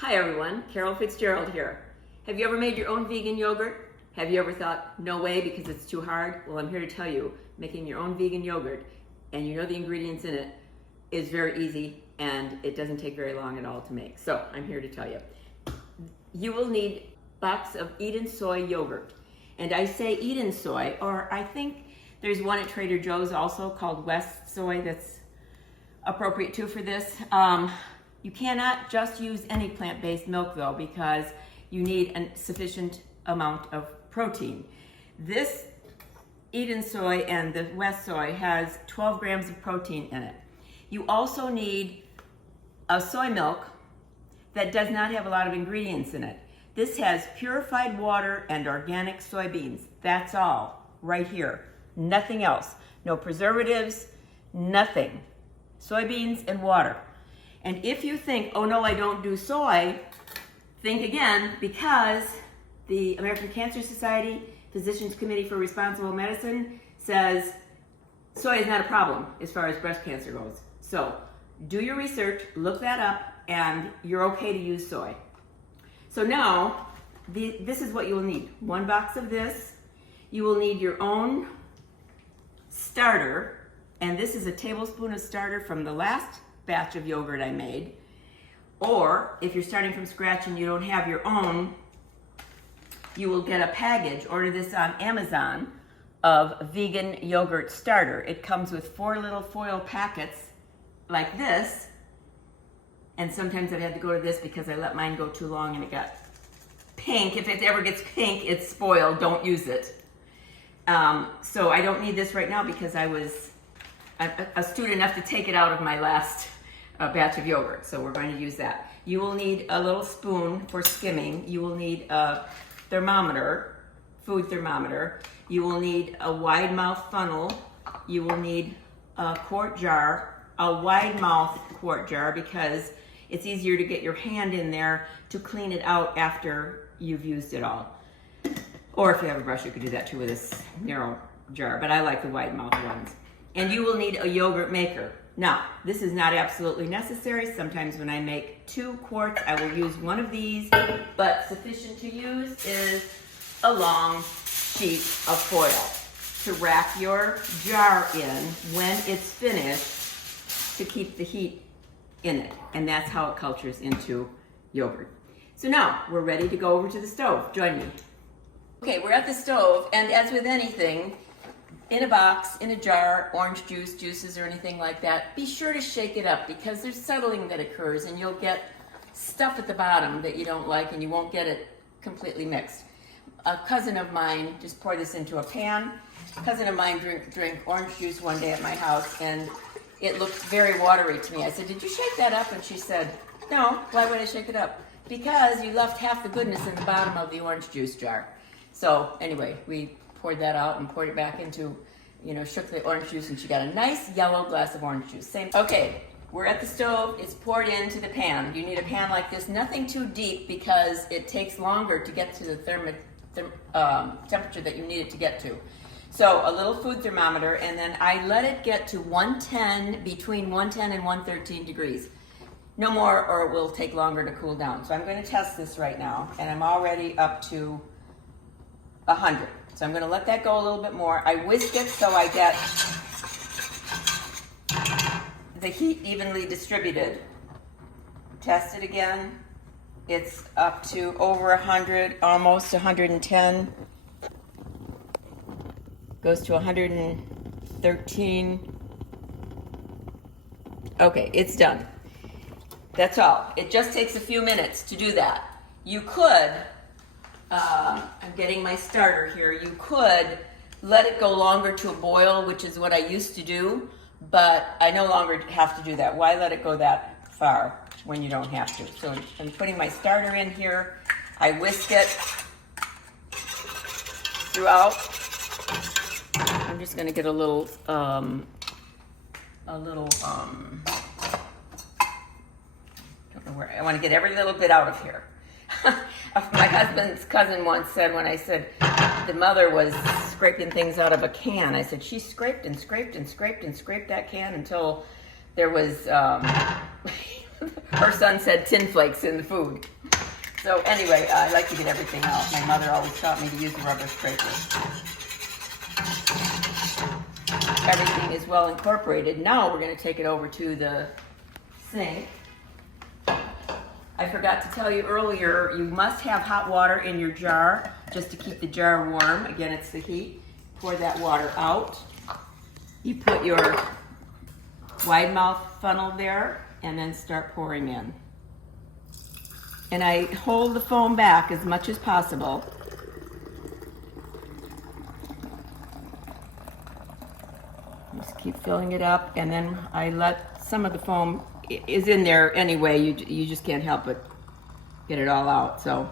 Hi everyone, Carol Fitzgerald here. Have you ever made your own vegan yogurt? Have you ever thought, no way because it's too hard? Well, I'm here to tell you, making your own vegan yogurt, and you know the ingredients in it, is very easy and it doesn't take very long at all to make. So I'm here to tell you. You will need a box of Eden soy yogurt. And I say Eden soy, or I think there's one at Trader Joe's also called West soy that's appropriate too for this. You cannot just use any plant-based milk though, because you need a sufficient amount of protein. This Eden soy and the West soy has 12 grams of protein in it. You also need a soy milk that does not have a lot of ingredients in it. This has purified water and organic soybeans. That's all right here. Nothing else. No preservatives, nothing. Soybeans and water. And if you think, oh no, I don't do soy, think again, because the American Cancer Society Physicians Committee for Responsible Medicine says soy is not a problem as far as breast cancer goes. So do your research, look that up, and you're okay to use soy. So now, this is what you will need. One box of this. You will need your own starter, and this is a tablespoon of starter from the last batch of yogurt I made. Or if you're starting from scratch and you don't have your own, you will get a package, order this on Amazon, of vegan yogurt starter. It comes with 4 little foil packets like this, and sometimes I've had to go to this because I let mine go too long and it got pink. If it ever gets pink, it's spoiled, don't use it. So I don't need this right now because I was astute enough to take it out of my last batch of yogurt, so we're going to use that. You will need a little spoon for skimming. You will need a thermometer, food thermometer. You will need a wide mouth funnel. You will need a quart jar, a wide mouth quart jar, because it's easier to get your hand in there to clean it out after you've used it all. Or if you have a brush, you could do that too with this narrow jar, but I like the wide mouth ones. And you will need a yogurt maker. Now, this is not absolutely necessary. Sometimes when I make 2 quarts, I will use one of these, but sufficient to use is a long sheet of foil to wrap your jar in when it's finished to keep the heat in it. And that's how it cultures into yogurt. So now, we're ready to go over to the stove. Join me. Okay, we're at the stove, and as with anything, in a box, in a jar, orange juice, juices, or anything like that, be sure to shake it up because there's settling that occurs and you'll get stuff at the bottom that you don't like and you won't get it completely mixed. A cousin of mine just poured this into a pan. A cousin of mine drank orange juice one day at my house and it looked very watery to me. I said, did you shake that up? And she said, no, why would I shake it up? Because you left half the goodness in the bottom of the orange juice jar. So anyway, we poured that out and poured it back into, shook the orange juice, and she got a nice yellow glass of orange juice. Same. Okay, we're at the stove. It's poured into the pan. You need a pan like this, nothing too deep because it takes longer to get to the temperature that you need it to get to. So a little food thermometer, and then I let it get to 110, between 110 and 113 degrees. No more, or it will take longer to cool down. So I'm going to test this right now, and I'm already up to 100. So I'm going to let that go a little bit more. I whisk it so I get the heat evenly distributed. Test it again. It's up to over 100, almost 110. Goes to 113. Okay, it's done. That's all. It just takes a few minutes to do that. You could, I'm getting my starter here, you could let it go longer to a boil, which is what I used to do, but I no longer have to do that. Why let it go that far when you don't have to? So I'm putting my starter in here. I whisk it throughout. I'm just going to get a little, I want to get every little bit out of here. My husband's cousin once said, when I said the mother was scraping things out of a can, I said she scraped and scraped and scraped and scraped that can until there was Her son said tin flakes in the food. So anyway, I like to get everything out. My mother always taught me to use the rubber scraper. Everything is well incorporated. Now we're going to take it over to the sink. I forgot to tell you earlier, you must have hot water in your jar just to keep the jar warm. Again, it's the heat. Pour that water out. You put your wide mouth funnel there and then start pouring in. And I hold the foam back as much as possible. Just keep filling it up, and then I let some of the foam is in there anyway. You just can't help but get it all out. So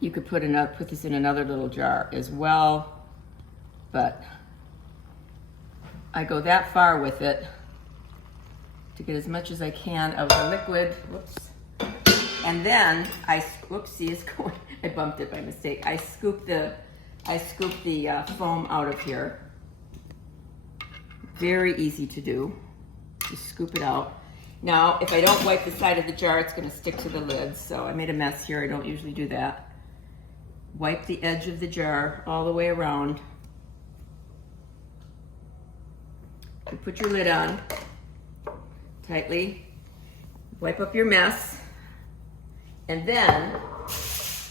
you could put this in another little jar as well, but I go that far with it to get as much as I can of the liquid. Whoops. And then see, it's going. I bumped it by mistake. I scoop the foam out of here. Very easy to do. Just scoop it out. Now, if I don't wipe the side of the jar, it's going to stick to the lid. So I made a mess here. I don't usually do that. Wipe the edge of the jar all the way around. You put your lid on tightly. Wipe up your mess. And then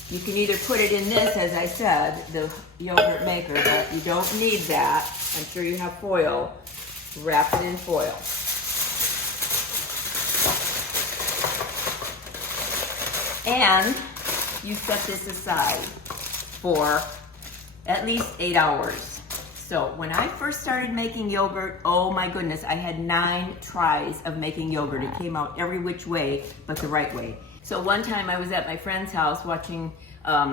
you can either put it in this, as I said, the yogurt maker, but you don't need that. I'm sure you have foil. Wrap it in foil. And you set this aside for at least 8 hours. So when I first started making yogurt, oh my goodness, I had 9 tries of making yogurt. It came out every which way, but the right way. So one time I was at my friend's house watching I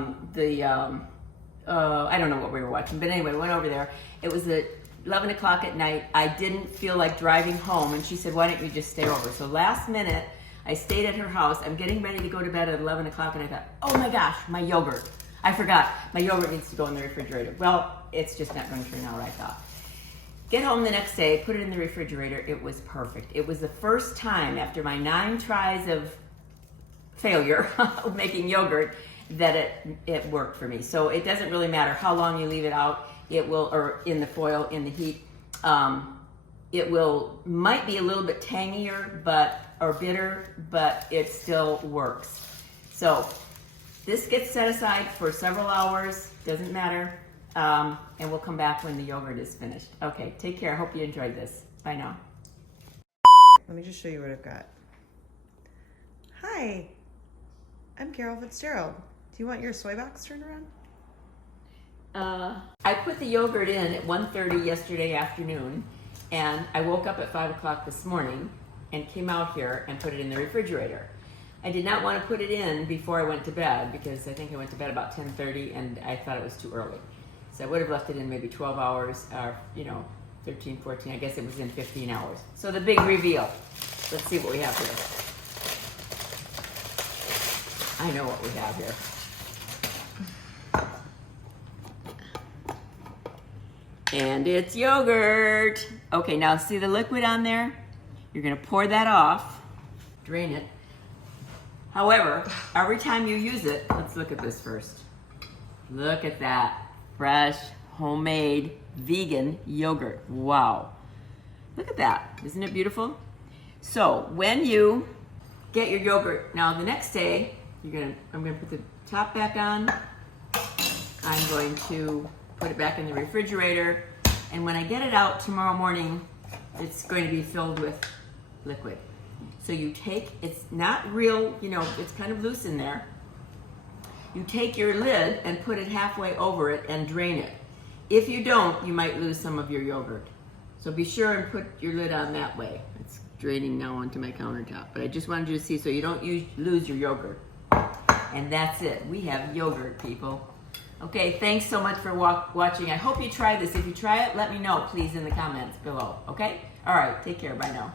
don't know what we were watching, but anyway, went over there. It was at 11 o'clock at night. I didn't feel like driving home, and she said, why don't you just stay over? So last minute, I stayed at her house. I'm getting ready to go to bed at 11 o'clock, and I thought, oh my gosh, my yogurt. I forgot. My yogurt needs to go in the refrigerator. Well, it's just not going to turn out what I thought. Get home the next day, put it in the refrigerator. It was perfect. It was the first time after my 9 tries of failure of making yogurt that it worked for me. So it doesn't really matter how long you leave it out. It will, or in the foil, in the heat. It might be a little bit tangier, or bitter, but it still works. So this gets set aside for several hours, doesn't matter, and we'll come back when the yogurt is finished. Okay, take care. I hope you enjoyed this. Bye now. Let me just show you what I've got. Hi, I'm Carol Fitzgerald. Do you want your soy box turned around? I put the yogurt in at 1:30 yesterday afternoon, and I woke up at 5 o'clock this morning and came out here and put it in the refrigerator. I did not want to put it in before I went to bed because I think I went to bed about 10:30 and I thought it was too early. So I would have left it in maybe 12 hours or, 13, 14. I guess it was in 15 hours. So the big reveal. Let's see what we have here. I know what we have here. And it's yogurt. Okay, now see the liquid on there? You're gonna pour that off, drain it. However, every time you use it, let's look at this first. Look at that, fresh, homemade, vegan yogurt. Wow. Look at that, isn't it beautiful? So when you get your yogurt, now the next day, I'm gonna put the top back on. I'm going to put it back in the refrigerator, and when I get it out tomorrow morning, it's going to be filled with liquid. So you take, it's not real, it's kind of loose in there. You take your lid and put it halfway over it and drain it. If you don't, you might lose some of your yogurt. So be sure and put your lid on that way. It's draining now onto my countertop, but I just wanted you to see so you don't lose your yogurt. And that's it. We have yogurt, people. Okay, thanks so much for watching. I hope you try this. If you try it, let me know, please, in the comments below. Okay? All right, take care. Bye now.